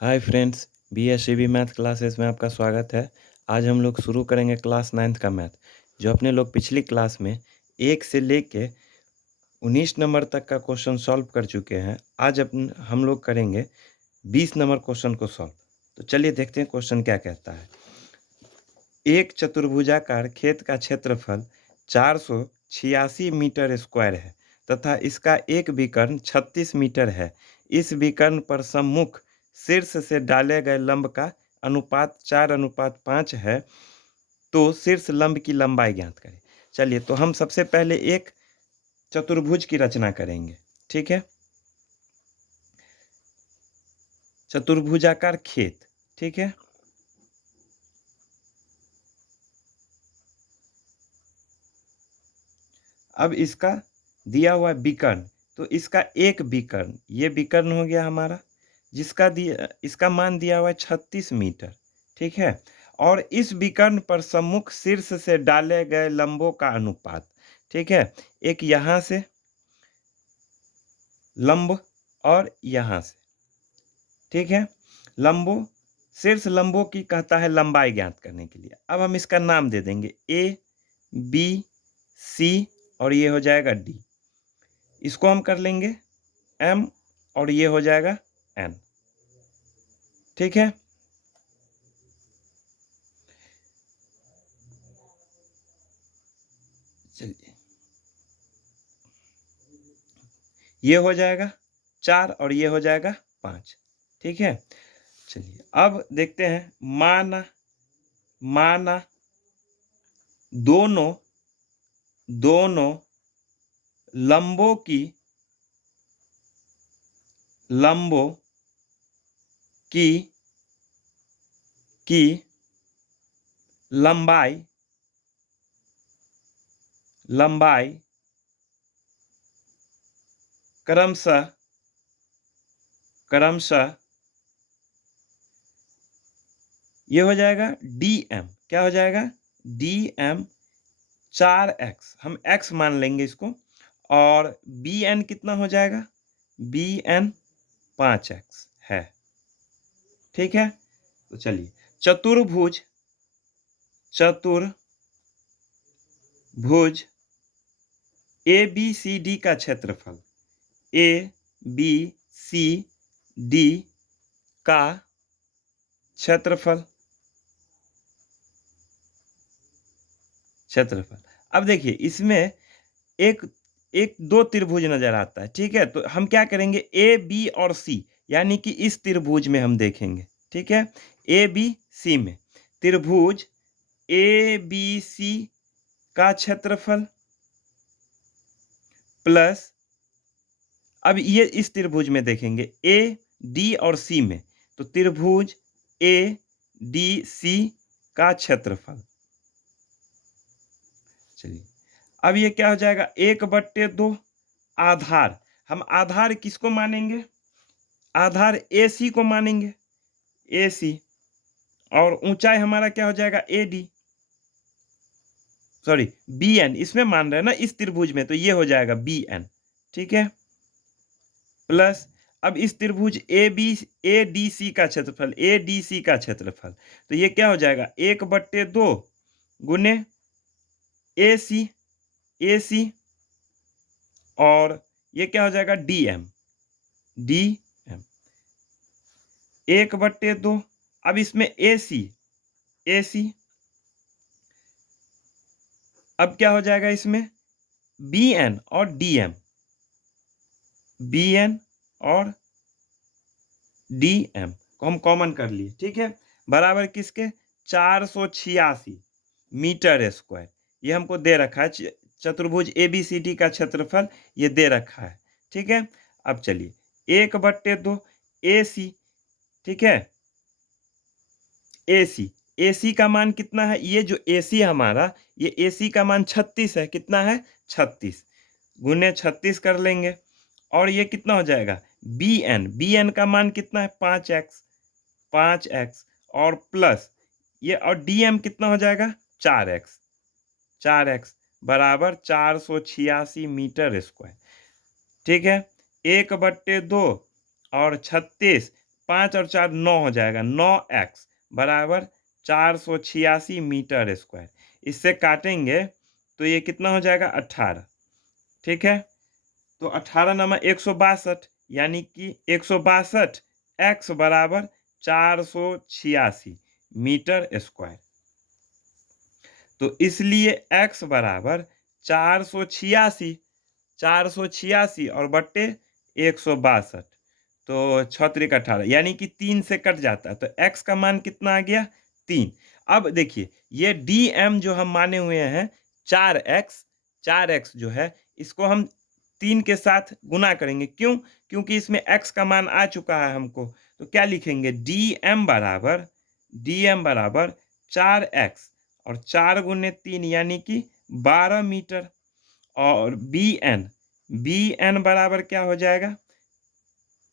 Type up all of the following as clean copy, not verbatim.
Hi friends, BSCB math classes में आपका स्वागत है। आज हम लोग शुरू करेंगे क्लास 9th का मैथ, जो अपने लोग पिछली क्लास में 1 से लेके 19 नंबर तक का क्वेश्चन सॉल्व कर चुके हैं। आज हम लोग करेंगे 20 नंबर क्वेश्चन को सॉल्व। तो चलिए देखते हैं क्वेश्चन क्या कहता है। एक चतुर्भुजाकार खेत का क्षेत्रफल 486 मीटर स्क्वायर है तथा इसका एक विकर्ण 36 मीटर है। इस विकर्ण पर सम्मुख शीर्ष से डाले गए लंब का अनुपात 4:5 है। तो शीर्ष लंब की लंबाई ज्ञात करें। चलिए, तो हम सबसे पहले एक चतुर्भुज की रचना करेंगे। ठीक है, चतुर्भुजाकार खेत। ठीक है, अब इसका दिया हुआ विकर्ण, तो इसका एक विकर्ण, ये विकर्ण हो गया हमारा, इसका मान दिया हुआ है 36 मीटर। ठीक है, और इस विकर्ण पर सम्मुख शीर्ष से डाले गए लंबों का अनुपात। ठीक है, एक यहाँ से लंब और यहाँ से। ठीक है, लंबों, शीर्ष लंबों की कहता है लंबाई ज्ञात करने के लिए। अब हम इसका नाम दे देंगे ए, बी, सी और ये हो जाएगा डी। इसको हम कर लेंगे एम और ये हो जाएगा एन। ठीक है, चलिए, ये हो जाएगा 4 और ये हो जाएगा 5। ठीक है, चलिए अब देखते हैं। माना माना दोनों दोनों लंबों की लंबों की की लंबाई लंबाई क्रमशः क्रमशः ये हो जाएगा डी एम। क्या हो जाएगा? डी एम 4x, हम x मान लेंगे इसको। और बी एन कितना हो जाएगा? बी एन 5x है। ठीक है, तो चलिए, चतुर्भुज चतुर्भुज ए बी सी डी का क्षेत्रफल, ए बी सी डी का क्षेत्रफल क्षेत्रफल। अब देखिए, इसमें एक एक दो त्रिभुज नजर आता है। ठीक है, तो हम क्या करेंगे, ए बी और सी, यानी कि इस त्रिभुज में हम देखेंगे। ठीक है, ए बी सी में त्रिभुज ए बी सी का क्षेत्रफल प्लस, अब ये इस त्रिभुज में देखेंगे ए डी और सी में, तो त्रिभुज ए डी सी का क्षेत्रफल। चलिए, अब ये क्या हो जाएगा? 1/2 आधार। हम आधार किसको मानेंगे? आधार ए सी को मानेंगे, ए सी। और ऊंचाई हमारा क्या हो जाएगा? A D, sorry B N, इसमें मान रहे हैं ना इस त्रिभुज में, तो ये हो जाएगा बी एन। ठीक है, प्लस, अब इस त्रिभुज ए डी सी का क्षेत्रफल, ए डी सी का क्षेत्रफल, तो ये क्या हो जाएगा? 1/2 गुने ए सी, ए सी, और ये क्या हो जाएगा? D M, D M 1/2। अब इसमें ए सी, ए सी, अब क्या हो जाएगा इसमें? बी एन और डी एम, बी एन और डी एम को हम कॉमन कर लिए। ठीक है, बराबर किसके? 486 मीटर स्क्वायर। ये हमको दे रखा है, चतुर्भुज ए बी सी डी का क्षेत्रफल ये दे रखा है। ठीक है, अब चलिए, 1/2 ए सी। ठीक है, ए सी, ए सी का मान कितना है? ये जो ए सी हमारा, ये ए सी का मान 36 है। कितना है? 36 गुने 36 कर लेंगे। और ये कितना हो जाएगा? बी एन, बी एन का मान कितना है? 5x, 5x, और प्लस ये, और डी एम कितना हो जाएगा? 4x, 4x बराबर 486 मीटर स्क्वायर। ठीक है, 1/2 और 36 5 और 4 9 हो जाएगा, 9x बराबर 486 मीटर स्क्वायर। इससे काटेंगे तो ये कितना हो जाएगा, 18। ठीक है, तो 18 नमा 162, यानी कि 162 x बराबर 486 मीटर स्क्वायर। तो इसलिए x बराबर 486 और बट्टे 162, तो 6×3 = 18, यानी कि 3 से कट जाता है, तो x का मान कितना आ गया, 3। अब देखिए ये dm जो हम माने हुए हैं 4x जो है इसको हम 3 के साथ गुना करेंगे, क्यों, क्योंकि इसमें x का मान आ चुका है हमको। तो क्या लिखेंगे, dm बराबर 4x और 4 गुने 3 यानी कि 12 मीटर। और bn बराबर क्या हो जाएगा,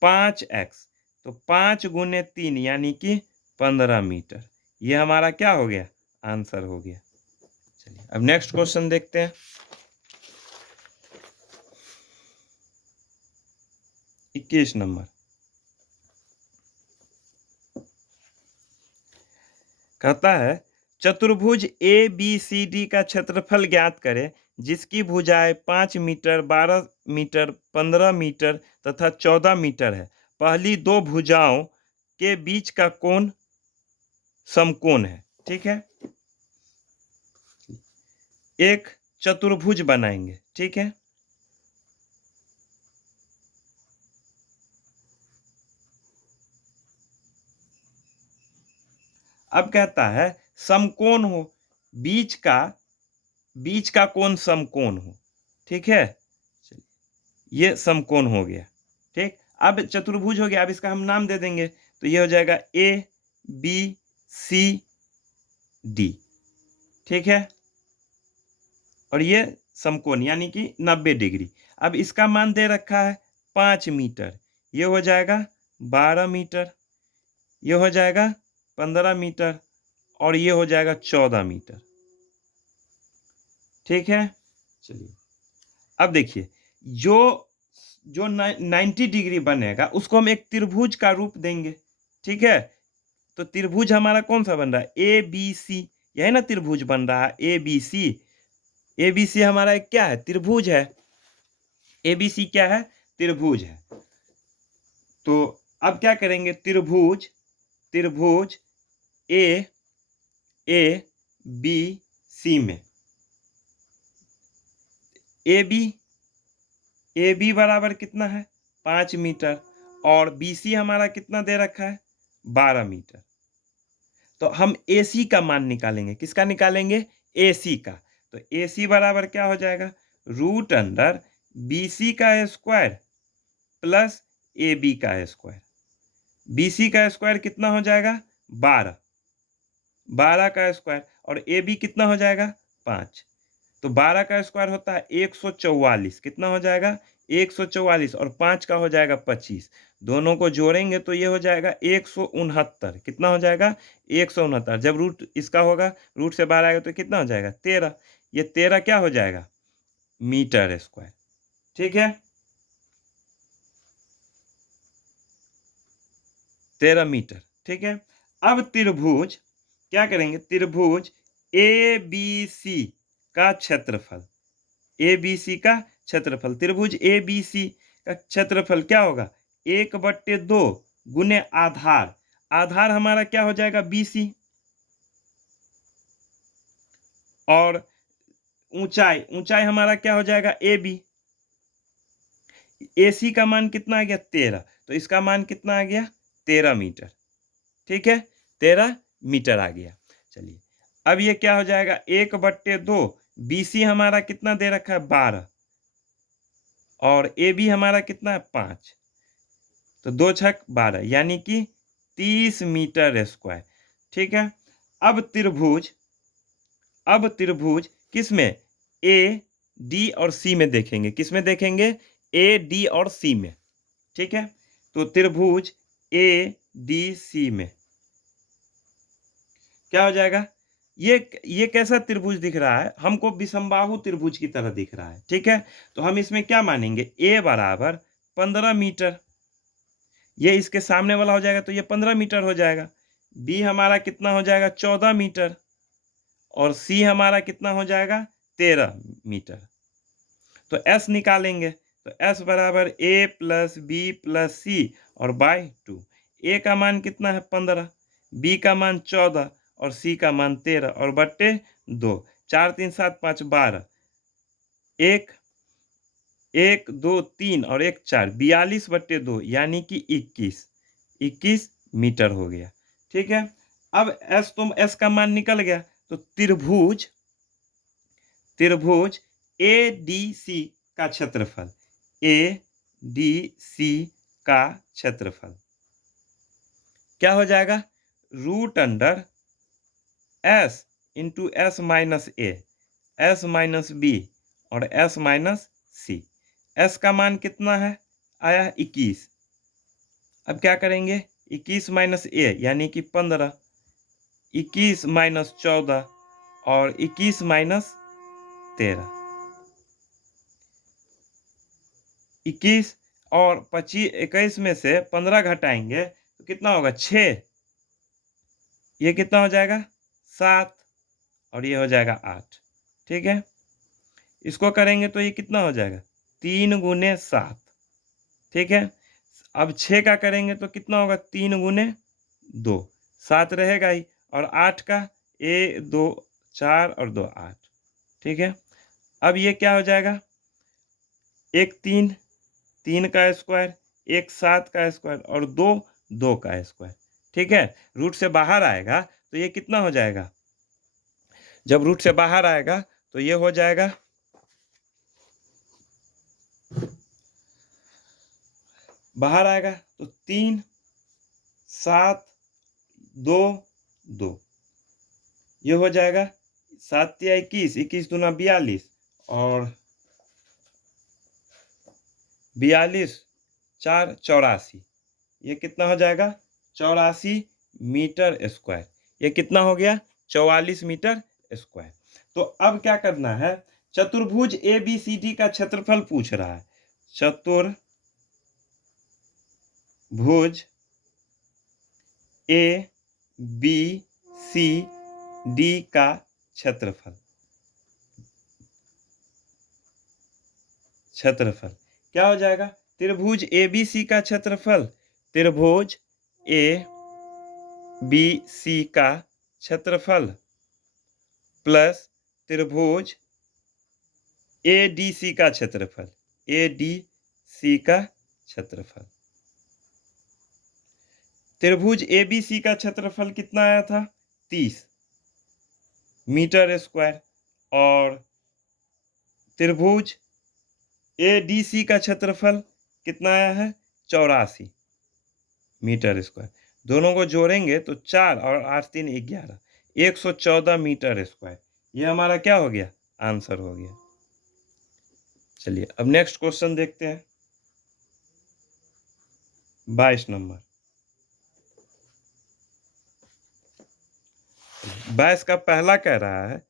5x, तो 5 गुने 3 यानी कि 15 मीटर। ये हमारा क्या हो गया, आंसर हो गया। चलिए अब नेक्स्ट क्वेश्चन देखते हैं। 21 नंबर कहता है चतुर्भुज ABCD का क्षेत्रफल ज्ञात करें जिसकी भुजाएं 5 मीटर, 12 मीटर, 15 मीटर तथा 14 मीटर है। पहली दो भुजाओं के बीच का कोण समकोण है। ठीक है, एक चतुर्भुज बनाएंगे। ठीक है, अब कहता है समकोण हो, बीच का कोण समकोण हो। ठीक है, ये समकोण हो गया। ठीक, अब चतुर्भुज हो गया, अब इसका हम नाम दे देंगे, तो ये हो जाएगा ABCD। ठीक है, और ये समकोण यानी कि 90 डिग्री। अब इसका मान दे रखा है 5 मीटर, ये हो जाएगा 12 मीटर, ये हो जाएगा 15 मीटर और ये हो जाएगा 14 मीटर। ठीक है, चलिए अब देखिए जो जो 90 डिग्री बनेगा उसको हम एक त्रिभुज का रूप देंगे। ठीक है, तो त्रिभुज हमारा कौन सा बन रहा है, ABC, यही ना त्रिभुज बन रहा है ABC। ABC हमारा एक क्या है, त्रिभुज है। ABC क्या है, त्रिभुज है। तो अब क्या करेंगे, त्रिभुज ABC में AB बराबर कितना है, 5 मीटर, और BC हमारा कितना दे रखा है, 12 मीटर। तो हम AC का मान निकालेंगे, किसका निकालेंगे, AC का। तो AC बराबर क्या हो जाएगा, √अंडर BC का स्क्वायर प्लस AB का स्क्वायर। BC का स्क्वायर कितना हो जाएगा, 12 का स्क्वायर, और AB कितना हो जाएगा, 5। तो 12 का स्क्वायर होता है 144, कितना हो जाएगा, 144, और 5 का हो जाएगा 25। दोनों को जोड़ेंगे तो ये हो जाएगा 169, कितना हो जाएगा, 169। जब रूट इसका होगा, रूट से बाहर आएगा तो कितना हो जाएगा, 13। ये 13 क्या हो जाएगा, मीटर स्क्वायर। ठीक है, 13 मीटर। ठीक है, अब त्रिभुज क्या करेंगे, त्रिभुज ABC का क्षेत्रफल, ABC का क्षेत्रफल, त्रिभुज ABC का क्षेत्रफल क्या होगा, 1/2 गुने आधार, आधार हमारा क्या हो जाएगा, BC, और ऊंचाई हमारा क्या हो जाएगा, AB। AC का मान कितना आ गया, 13, तो इसका मान कितना आ गया, 13 मीटर। ठीक है, 13 मीटर आ गया। चलिए अब ये क्या हो जाएगा, 1/2, BC हमारा कितना दे रखा है, 12, और AB हमारा कितना है, 5, तो 2 छक 12 यानी कि 30 मीटर स्क्वायर। ठीक है, अब त्रिभुज किस में, AD और C में देखेंगे, किस में देखेंगे, AD और C में। ठीक है, तो त्रिभुज ADC में क्या हो जाएगा, ये कैसा त्रिभुज दिख रहा है, हमको विषमबाहु त्रिभुज की तरह दिख रहा है। ठीक है, तो हम इसमें क्या मानेंगे, A बराबर 15 मीटर, ये इसके सामने वाला हो जाएगा तो ये 15 मीटर हो जाएगा। बी हमारा कितना हो जाएगा 14 मीटर और सी हमारा कितना हो जाएगा 13 मीटर। तो एस निकालेंगे तो एस बराबर ए प्लस बी प्लस सी और बाई 2। ए का मान कितना है 15, बी का मान 14 और सी का मान 13 और बट्टे 2। 4 3 7 5 12, एक एक दो तीन और एक 4, 42/2 यानी कि 21 मीटर हो गया। ठीक है, अब एस का मान निकल गया तो त्रिभुज ए डी सी का क्षेत्रफल, ए डी सी का क्षेत्रफल क्या हो जाएगा, root under S into S minus ए, एस माइनस बी और एस माइनस सी। एस का मान कितना है आया 21। अब क्या करेंगे 21 माइनस ए यानी कि 15, 21 माइनस 14 और 21 माइनस 13, 21 और 21 में से 15 घटाएंगे तो कितना होगा 6, ये कितना हो जाएगा 7 और ये हो जाएगा 8। ठीक है, इसको करेंगे तो ये कितना हो जाएगा 3 गुने 7। ठीक है, अब 6 का करेंगे तो कितना होगा 3 गुने 2, 7 रहेगा ही और 8 का 1 2 4 और 2 8। ठीक है, अब ये क्या हो जाएगा, एक 3 का स्क्वायर, एक 7 का स्क्वायर और 2 का स्क्वायर। ठीक है, रूट से बाहर आएगा तो ये कितना हो जाएगा, जब रूट से बाहर आएगा तो ये हो जाएगा, बाहर आएगा तो 3 7 2 2, ये हो जाएगा 7 या 21, 21 दूना 42 और 42 4 84, ये कितना हो जाएगा 84 मीटर स्क्वायर। ये कितना हो गया 44 मीटर स्क्वायर। तो अब क्या करना है, चतुर्भुज ए बी सी डी का क्षेत्रफल पूछ रहा है। चतुर्भुज ए बी सी डी का क्षेत्रफल क्या हो जाएगा, त्रिभुज ए बी सी का क्षेत्रफल, त्रिभुज ए बी सी का क्षेत्रफल प्लस त्रिभुज ए डी सी का क्षेत्रफल, ए डी सी का क्षेत्रफल। त्रिभुज ए बी सी का क्षेत्रफल कितना आया था 30 मीटर स्क्वायर और त्रिभुज ए डी सी का क्षेत्रफल कितना आया है 84 मीटर स्क्वायर। दोनों को जोड़ेंगे तो 4 और 8 3 11, 114 मीटर स्क्वायर। ये हमारा क्या हो गया, आंसर हो गया। चलिए अब नेक्स्ट क्वेश्चन देखते हैं, 22 नंबर। 22 का पहला कह रहा है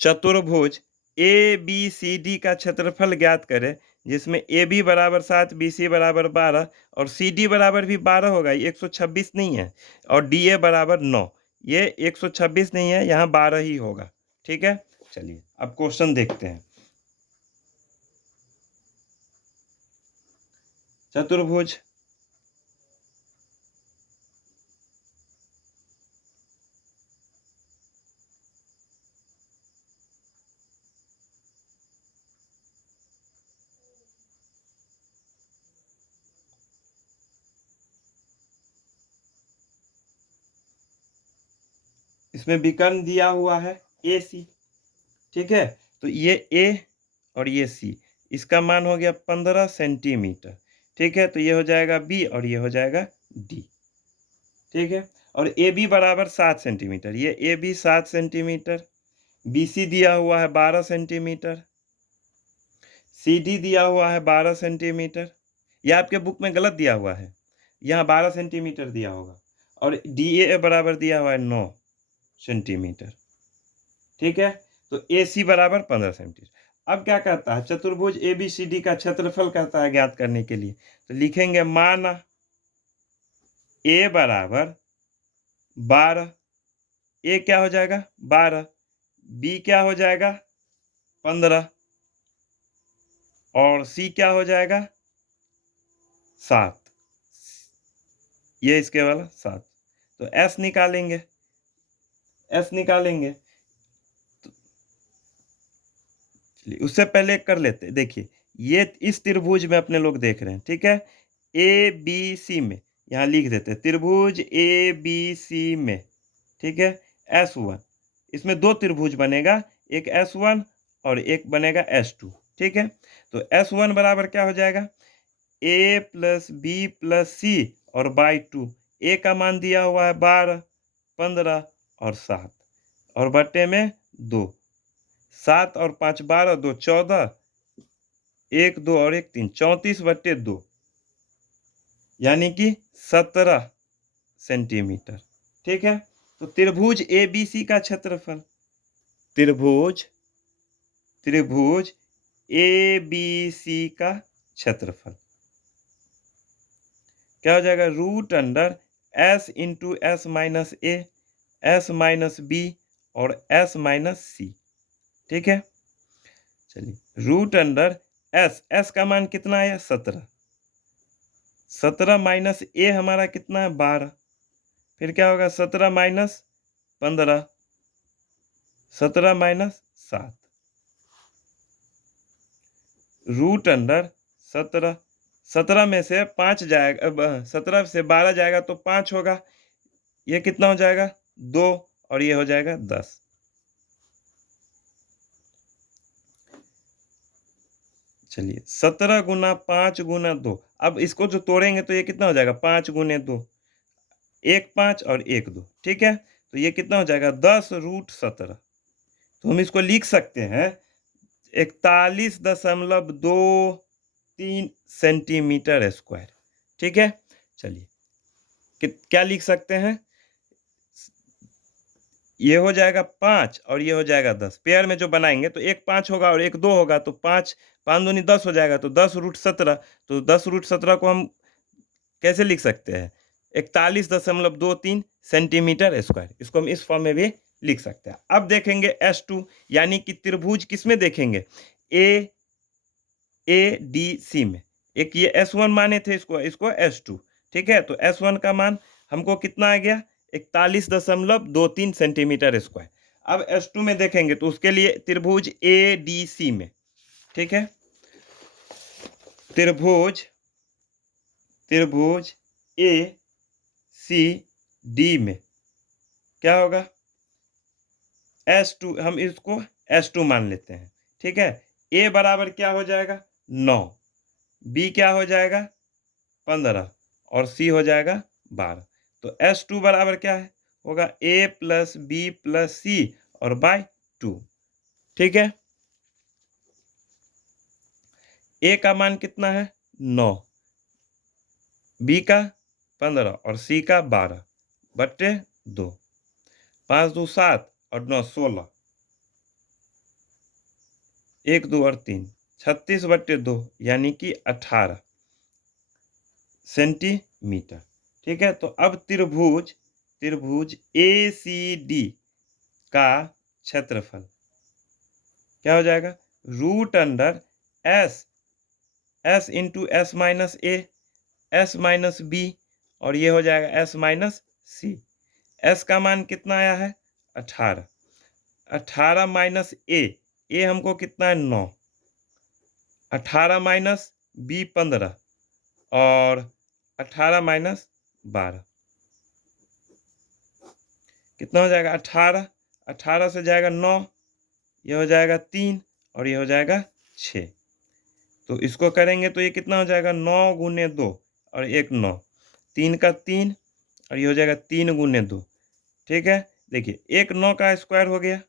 चतुर्भुज ए बी सी डी का क्षेत्रफल ज्ञात करें जिसमें ए बी बराबर 7, बी सी बराबर 12 और सी डी बराबर भी 12 होगा, 126 नहीं है, और डी ए बराबर 9। ये 126 नहीं है, यहाँ 12 ही होगा। ठीक है, चलिए अब क्वेश्चन देखते हैं। चतुर्भुज इसमें विकर्ण दिया हुआ है ए सी। ठीक है, तो ये ए और ये सी, इसका मान हो गया 15 सेंटीमीटर। ठीक है, तो ये हो जाएगा बी और ये हो जाएगा डी। ठीक है, और ए बी बराबर 7 सेंटीमीटर, ये A B 7 centimetre, B C दिया हुआ है 12 सेंटीमीटर, सी डी दिया हुआ है 12 सेंटीमीटर। यह आपके बुक में गलत दिया हुआ है, यहाँ 12 सेंटीमीटर दिया होगा, और डी ए बराबर दिया हुआ है 9 सेंटीमीटर। ठीक है, तो ए सी बराबर 15 सेंटीमीटर। अब क्या कहता है, चतुर्भुज ए बी सी डी का क्षेत्रफल कहता है ज्ञात करने के लिए, तो लिखेंगे माना ए बराबर 12, ए क्या हो जाएगा 12, बी क्या हो जाएगा 15 और सी क्या हो जाएगा 7। ये इसके वाला 7। तो एस निकालेंगे, एस निकालेंगे। चलिए उससे पहले कर लेते हैं। देखिए ये इस त्रिभुज में अपने लोग देख रहे हैं, ठीक है। ए बी सी में यहाँ लिख देते हैं त्रिभुज ए बी सी में, ठीक है। S1 इसमें दो त्रिभुज बनेगा, एक S1 और एक बनेगा S2, ठीक है। तो S1 बराबर क्या हो जाएगा a प्लस बी प्लस सी और बाई 2। ए का मान दिया हुआ है 12, 15 और 7 और बट्टे में 2। 7 और 5 12, 2 14, 1 2 और 1 3, 34/2 यानी कि 17 सेंटीमीटर, ठीक है। तो त्रिभुज ए बी सी का क्षेत्रफल, त्रिभुज त्रिभुज ए बी सी का क्षेत्रफल क्या हो जाएगा root under S into S minus ए, एस माइनस बी और एस माइनस सी, ठीक है। चलिए रूट अंडर एस, एस का मान कितना है 17, 17 माइनस ए हमारा कितना है 12, फिर क्या होगा 17 माइनस 15, 17 माइनस 7, रूट अंडर 17, 17 में से 5 जाएगा, 17 से 12 जाएगा तो 5 होगा, ये कितना हो जाएगा 2 और ये हो जाएगा 10। चलिए 17 गुना 5 गुना 2, अब इसको जो तोड़ेंगे तो ये कितना हो जाएगा 5 गुने 2, 1 5 और 1 2, ठीक है। तो ये कितना हो जाएगा 10√17। तो हम इसको लिख सकते हैं 41.23 सेंटीमीटर स्क्वायर, ठीक है। चलिए क्या लिख सकते हैं, ये हो जाएगा 5 और ये हो जाएगा 10, पेयर में जो बनाएंगे तो एक 5 होगा और एक 2 होगा, तो 5 5 दूनी 10 हो जाएगा, तो 10√17। तो 10√17 को हम कैसे लिख सकते हैं 41.23 सेंटीमीटर स्क्वायर, इसको हम इस फॉर्म में भी लिख सकते हैं। अब देखेंगे S2 यानी कि त्रिभुज किसमें देखेंगे ए ए डी सी में। एक ये S1 माने थे, इसको इसको S2, ठीक है। तो S1 का मान हमको कितना आ गया 41.23 सेंटीमीटर स्क्वायर। अब S2 में देखेंगे तो उसके लिए त्रिभुज ए डी सी में, ठीक है। त्रिभुज त्रिभुज ए सी डी में क्या होगा S2, हम इसको S2 मान लेते हैं, ठीक है। ए बराबर क्या हो जाएगा 9, बी क्या हो जाएगा 15 और सी हो जाएगा 12। तो S2 बराबर क्या है होगा a प्लस बी प्लस सी और बाय 2, ठीक है। a का मान कितना है 9, b का 15 और c का 12/2, 5 2 7 और 9 16, 1 2 और 3 36/2 यानी कि 18 सेंटीमीटर, ठीक है। तो अब त्रिभुज ए सी डी का क्षेत्रफल क्या हो जाएगा root under S, S into S minus ए, एस माइनस बी और ये हो जाएगा एस माइनस सी। एस का मान कितना आया है 18, 18 माइनस ए हमको कितना है 9, 18 माइनस बी 15 और 18 माइनस 12 कितना हो जाएगा 18, 18 से जाएगा 9, ये हो जाएगा 3 और ये हो जाएगा 6। तो इसको करेंगे तो ये कितना हो जाएगा 9 गुने 2 और 1 9, 3 का 3 और ये हो जाएगा 3 गुने 2, ठीक है। देखिए एक 9 का स्क्वायर हो गया,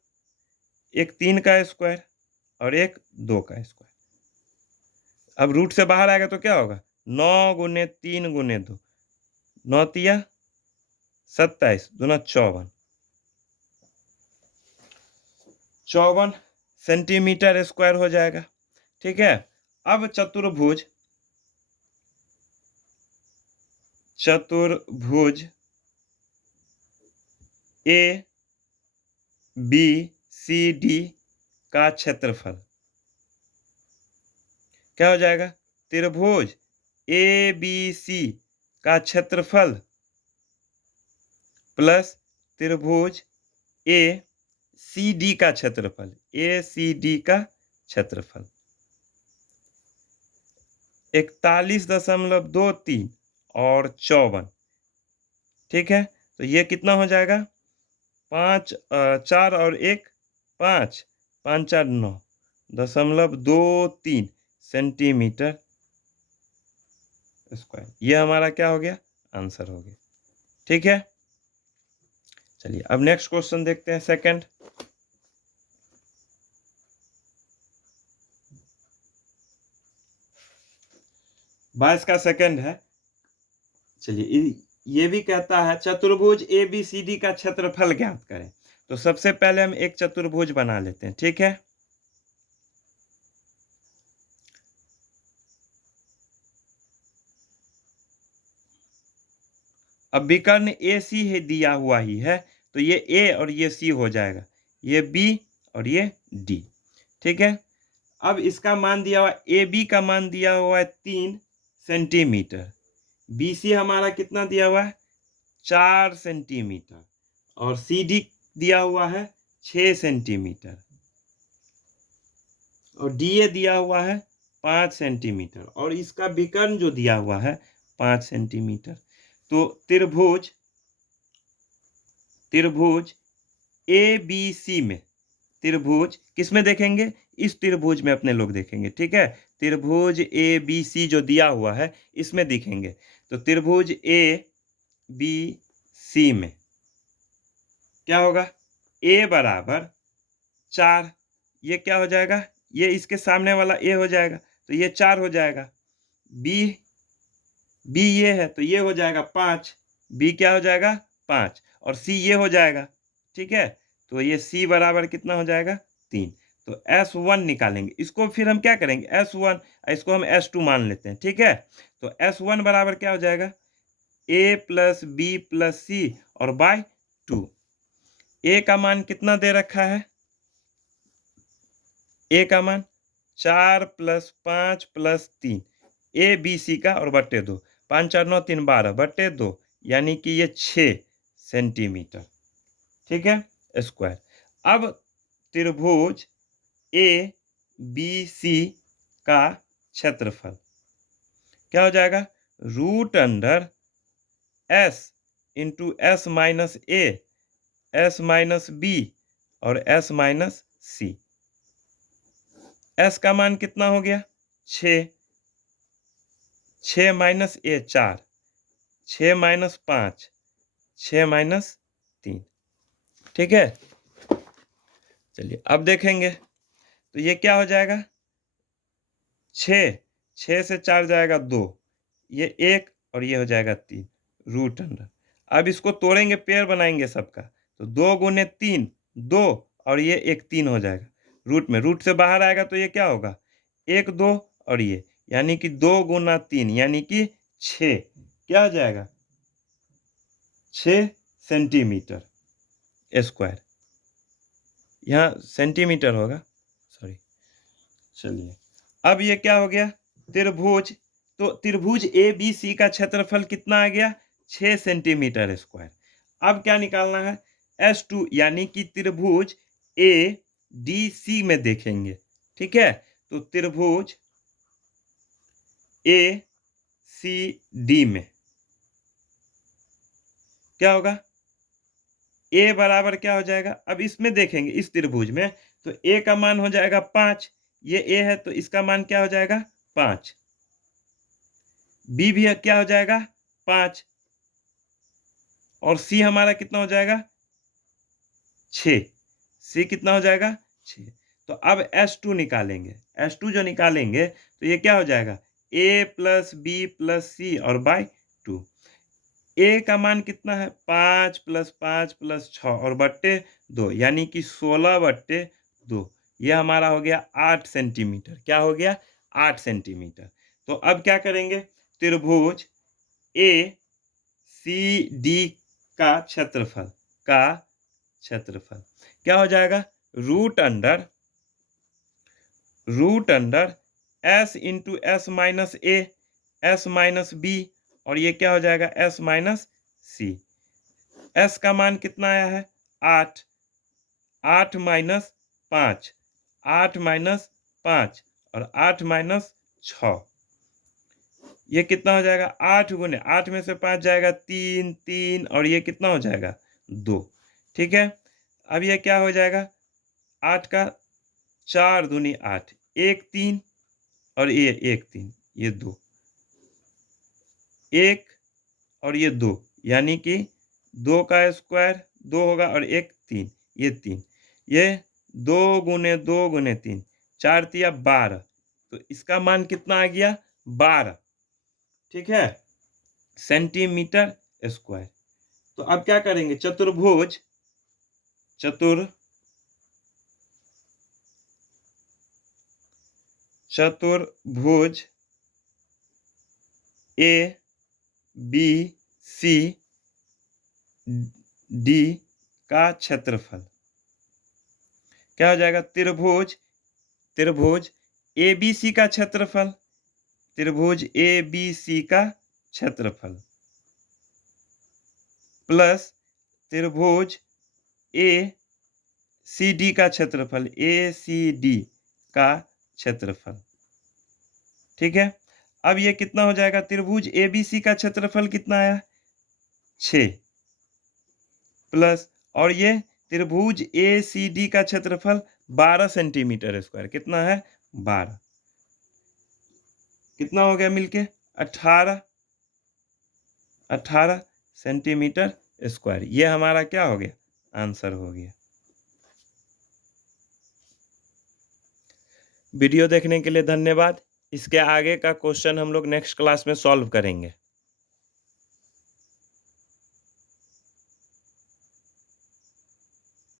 एक 3 का स्क्वायर और एक 2 का स्क्वायर। अब रूट से बाहर आएगा तो क्या होगा 9 गुने 3 गुने 2, 9 तिया 27 दूना 54, 54 सेंटीमीटर स्क्वायर हो जाएगा, ठीक है। अब चतुर्भुज ए बी सी डी का क्षेत्रफल क्या हो जाएगा? त्रिभुज ए बी सी का क्षेत्रफल प्लस त्रिभुज ए सी डी का क्षेत्रफल, ए सी डी का क्षेत्रफल 41.23 और 54। ठीक है, तो ये कितना हो जाएगा? 4 और 1 5, 5 4 9.23 सेंटीमीटर स्क्वायर। ये हमारा क्या हो गया? आंसर हो गया। ठीक है, चलिए अब नेक्स्ट क्वेश्चन देखते हैं, सेकंड। बाईस का सेकंड है। चलिए ये भी कहता है चतुर्भुज ए बी सी डी का क्षेत्रफल ज्ञात करें। तो सबसे पहले हम एक चतुर्भुज बना लेते हैं। ठीक है, अब विकर्ण ए सी है दिया हुआ ही है, तो ये ए और ये सी हो जाएगा, ये बी और ये डी। ठीक है, अब इसका मान दिया हुआ, ए बी का मान दिया हुआ है 3 सेंटीमीटर, बी सी हमारा कितना दिया हुआ है? 4 सेंटीमीटर, और सी डी दिया हुआ है 6 सेंटीमीटर, और डी ए दिया हुआ है 5 सेंटीमीटर, और इसका विकर्ण जो दिया हुआ है 5 सेंटीमीटर। तो त्रिभुज ए बी सी में, त्रिभुज किस में देखेंगे? इस त्रिभुज में अपने लोग देखेंगे। ठीक है, त्रिभुज ए बी सी जो दिया हुआ है इसमें दिखेंगे। तो त्रिभुज ए बी सी में क्या होगा? ए बराबर 4, ये क्या हो जाएगा? ये इसके सामने वाला ए हो जाएगा, तो ये 4 हो जाएगा। बी ये है, तो ये हो जाएगा 5, बी क्या हो जाएगा? 5, और सी ये हो जाएगा। ठीक है, तो ये सी बराबर कितना हो जाएगा? 3। तो S1 निकालेंगे, इसको फिर हम क्या करेंगे? S1, इसको हम S2 मान लेते हैं। ठीक है, तो S1 बराबर क्या हो जाएगा? A प्लस बी प्लस सी और बाय 2। ए का मान कितना दे रखा है? ए का मान 4 plus 5 plus 3, A B C का, और बट्टे 2, 5 4 9 3 12 बट्टे 2, यानी कि ये 6 सेंटीमीटर। ठीक है, स्क्वायर। अब त्रिभुज ए बी सी का क्षेत्रफल क्या हो जाएगा? Root under S into S minus ए, एस माइनस बी और एस माइनस सी। एस का मान कितना हो गया? 6, 6 माइनस ए 4, 6 माइनस 5, 6 माइनस 3। ठीक है, चलिए अब देखेंगे, तो ये क्या हो जाएगा? 6, 6 से 4 जाएगा 2, ये 1 और ये हो जाएगा 3, रूट अंडर। अब इसको तोड़ेंगे, पेयर बनाएंगे सबका, तो 2 गुने 3 2, और ये 1 3 हो जाएगा। रूट में, रूट से बाहर आएगा तो ये क्या होगा? 1 2 और ये, यानी कि 2 गुना 3 यानी कि 6, क्या हो जाएगा? 6 सेंटीमीटर स्क्वायर। यहाँ सेंटीमीटर होगा, सॉरी। चलिए अब ये क्या हो गया? त्रिभुज, तो त्रिभुज ए बी सी का क्षेत्रफल कितना आ गया? 6 सेंटीमीटर स्क्वायर। अब क्या निकालना है? S2, यानी कि त्रिभुज ए डी सी में देखेंगे। ठीक है, तो त्रिभुज ए सी डी में क्या होगा? ए बराबर क्या हो जाएगा? अब इसमें देखेंगे, इस त्रिभुज में, तो ए का मान हो जाएगा 5, ये ए है तो इसका मान क्या हो जाएगा? 5। बी भी क्या हो जाएगा? 5, और सी हमारा कितना हो जाएगा? 6। सी कितना हो जाएगा? 6। तो अब S2 निकालेंगे, S2 जो निकालेंगे तो ये क्या हो जाएगा? a प्लस बी प्लस सी और बाय 2। ए का मान कितना है? 5 प्लस 5 प्लस 6 और बट्टे 2, यानी कि 16 बट्टे 2। ये हमारा हो गया 8 सेंटीमीटर। क्या हो गया? 8 सेंटीमीटर। तो अब क्या करेंगे? त्रिभुज ए सी डी का क्षेत्रफल क्या हो जाएगा? Root under S into S minus ए, एस माइनस बी, और ये क्या हो जाएगा? S minus C. एस का मान कितना आया है? 8। 8 माइनस 5, 8 माइनस 5 और 8 माइनस 6, ये कितना हो जाएगा? 8 गुने 8 में से 5 जाएगा 3, 3, और ये कितना हो जाएगा? 2। ठीक है, अब ये क्या हो जाएगा? 8 का 4 दूनी 8, 1 3, और ये 1 3, ये 2, 1 और ये 2, यानी कि 2 का स्क्वायर 2 होगा और 1 3, ये 3, ये 2 गुने 2 गुने 3, 4 तिया 12, तो इसका मान कितना आ गया? 12। ठीक है, सेंटीमीटर स्क्वायर। तो अब क्या करेंगे? चतुर्भुज ए बी सी डी का क्षेत्रफल क्या हो जाएगा? त्रिभुज ए बी सी का क्षेत्रफल, त्रिभुज ए बी सी का क्षेत्रफल प्लस त्रिभुज ए सी डी का क्षेत्रफल, ए सी डी का क्षेत्रफल। ठीक है, अब ये कितना हो जाएगा? त्रिभुज ए बी सी का क्षेत्रफल कितना आया? 6 प्लस, और ये त्रिभुज ए सी डी का क्षेत्रफल 12 सेंटीमीटर स्क्वायर, कितना है? 12। कितना हो गया मिलके? 18 सेंटीमीटर स्क्वायर। ये हमारा क्या हो गया? आंसर हो गया। वीडियो देखने के लिए धन्यवाद। इसके आगे का क्वेश्चन हम लोग नेक्स्ट क्लास में सॉल्व करेंगे।